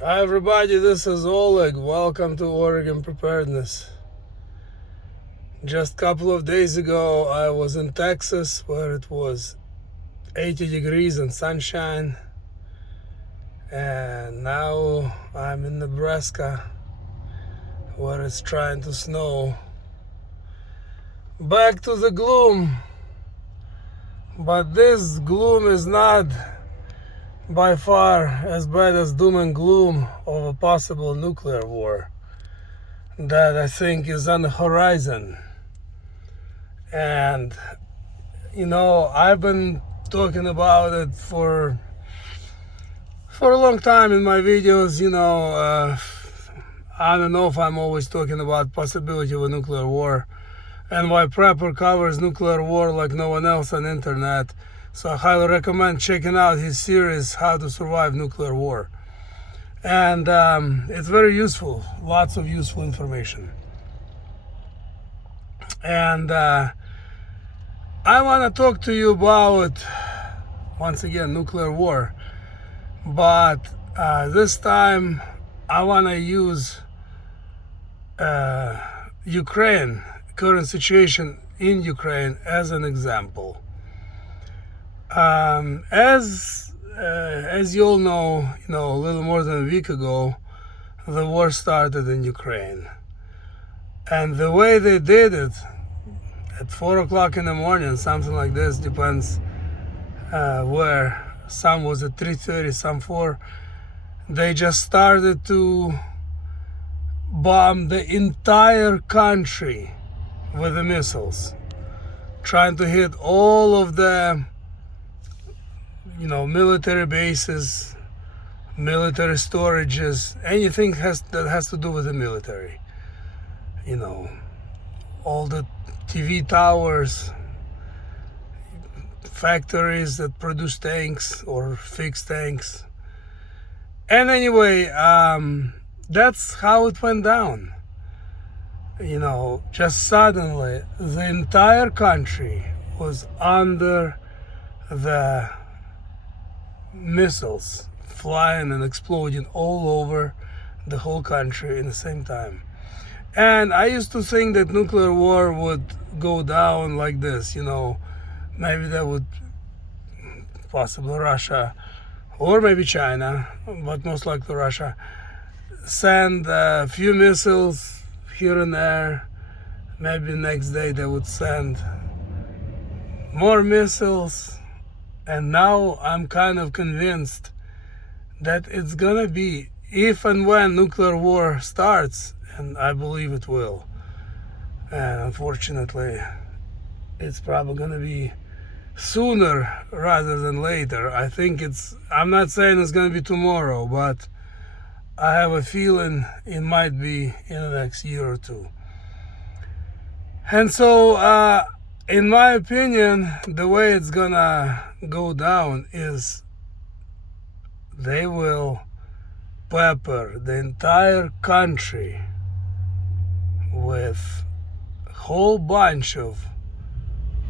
Hi everybody, this is Oleg. Welcome to Oregon Preparedness. Just a couple of days ago I was in Texas where it was 80 degrees and sunshine, and now I'm in Nebraska where it's trying to snow. Back to the gloom, but this gloom is not by far as bad as doom and gloom of a possible nuclear war that I think is on the horizon. And I've been talking about it for a long time in my videos. I don't know if I'm always talking about possibility of a nuclear war, and why Prepper covers nuclear war like no one else on the internet. So I highly recommend checking out his series, How to Survive Nuclear War. And it's very useful, lots of useful information. And I want to talk to you about, once again, nuclear war. But this time I want to use Ukraine, current situation in Ukraine as an example. As you all know, a little more than a week ago, the war started in Ukraine. And the way they did it, at 4 o'clock in the morning, something like this, depends where. Some was at 3:30, some 4. They just started to bomb the entire country with the missiles, trying to hit all of the military bases, military storages, anything that has to do with the military. All the TV towers, factories that produce tanks or fix tanks. And anyway, that's how it went down. Just suddenly the entire country was under the missiles flying and exploding all over the whole country in the same time. And I used to think that nuclear war would go down like this. Maybe that would, possibly Russia or maybe China, but most likely Russia, send a few missiles here and there. Maybe next day they would send more missiles. And now I'm kind of convinced that it's gonna be, if and when nuclear war starts, and I believe it will, and unfortunately it's probably gonna be sooner rather than later. I'm not saying it's gonna be tomorrow, but I have a feeling it might be in the next year or two. And so in my opinion, the way it's gonna go down is they will pepper the entire country with a whole bunch of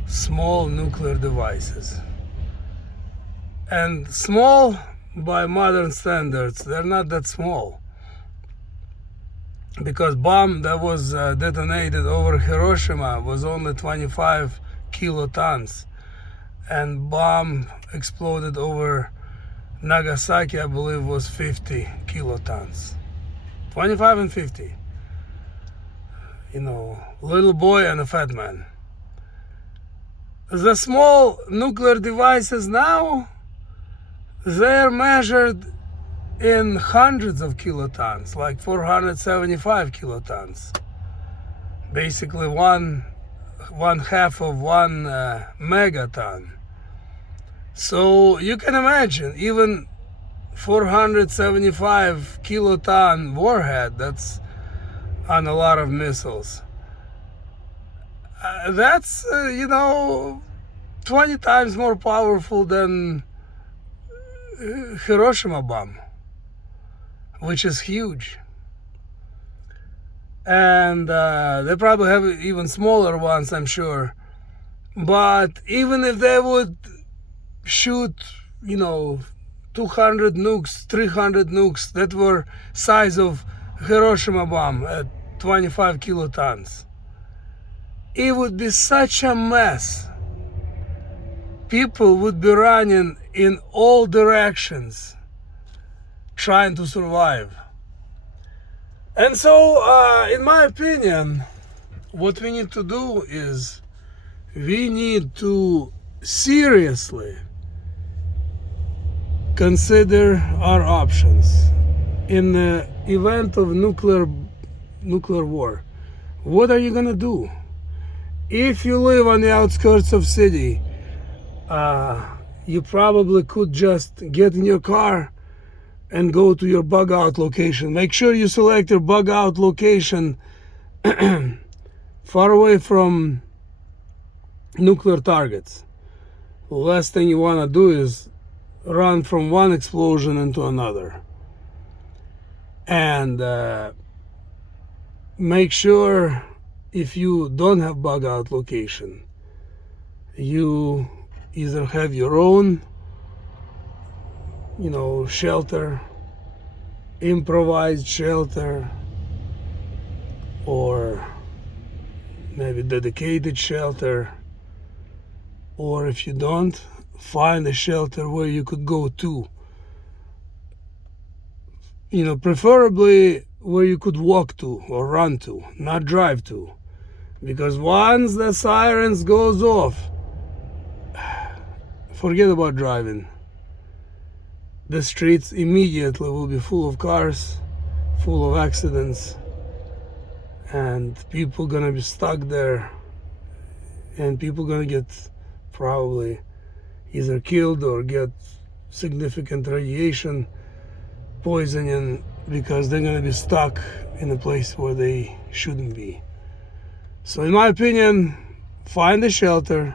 small nuclear devices. And small by modern standards, they're not that small. Because bomb that was detonated over Hiroshima was only 25 kilotons, and bomb exploded over Nagasaki, I believe, was 50 kilotons. 25 and 50. Little boy and a fat man. The small nuclear devices now, they're measured in hundreds of kilotons, like 475 kilotons. Basically one half of one megaton. So you can imagine, even 475 kiloton warhead, that's on a lot of missiles. That's 20 times more powerful than Hiroshima bomb, which is huge. And they probably have even smaller ones, I'm sure. But even if they would shoot, 200 nukes, 300 nukes that were size of Hiroshima bomb at 25 kilotons. It would be such a mess. People would be running in all directions trying to survive. And so, in my opinion, what we need to do is we need to seriously consider our options in the event of nuclear war. What are you gonna do? If you live on the outskirts of city, you probably could just get in your car and go to your bug out location. Make sure you select your bug out location far away from nuclear targets. The last thing you want to do is run from one explosion into another. And make sure, if you don't have bug out location, you either have your own shelter, improvised shelter, or maybe dedicated shelter, or if you don't, find a shelter where you could go to, preferably where you could walk to or run to, not drive to, because once the sirens goes off, forget about driving. The streets immediately will be full of cars, full of accidents, and people gonna be stuck there, and people gonna get probably either killed or get significant radiation poisoning because they're gonna be stuck in a place where they shouldn't be. So in my opinion, find a shelter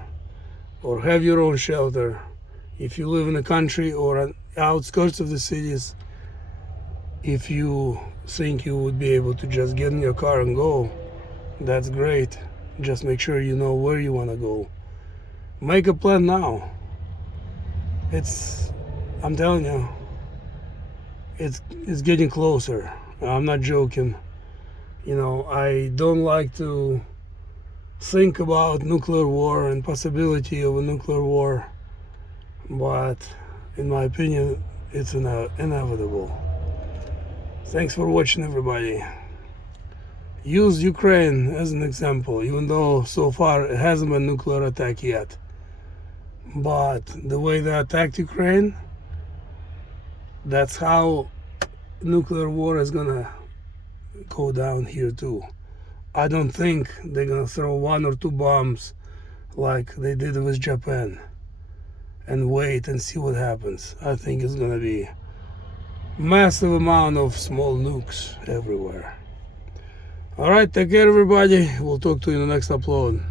or have your own shelter. If you live in the country or on outskirts of the cities, if you think you would be able to just get in your car and go, that's great. Just make sure you know where you want to go. Make a plan now. I'm telling you, it's getting closer. I'm not joking. I don't like to think about nuclear war and possibility of a nuclear war, but in my opinion, it's inevitable. Thanks for watching, everybody. Use Ukraine as an example, even though so far it hasn't been a nuclear attack yet. But the way they attacked Ukraine, that's how nuclear war is gonna go down here too. I don't think they're gonna throw 1 or 2 bombs like they did with Japan and wait and see what happens. I think it's gonna be massive amount of small nukes everywhere. Alright, take care everybody. We'll talk to you in the next upload.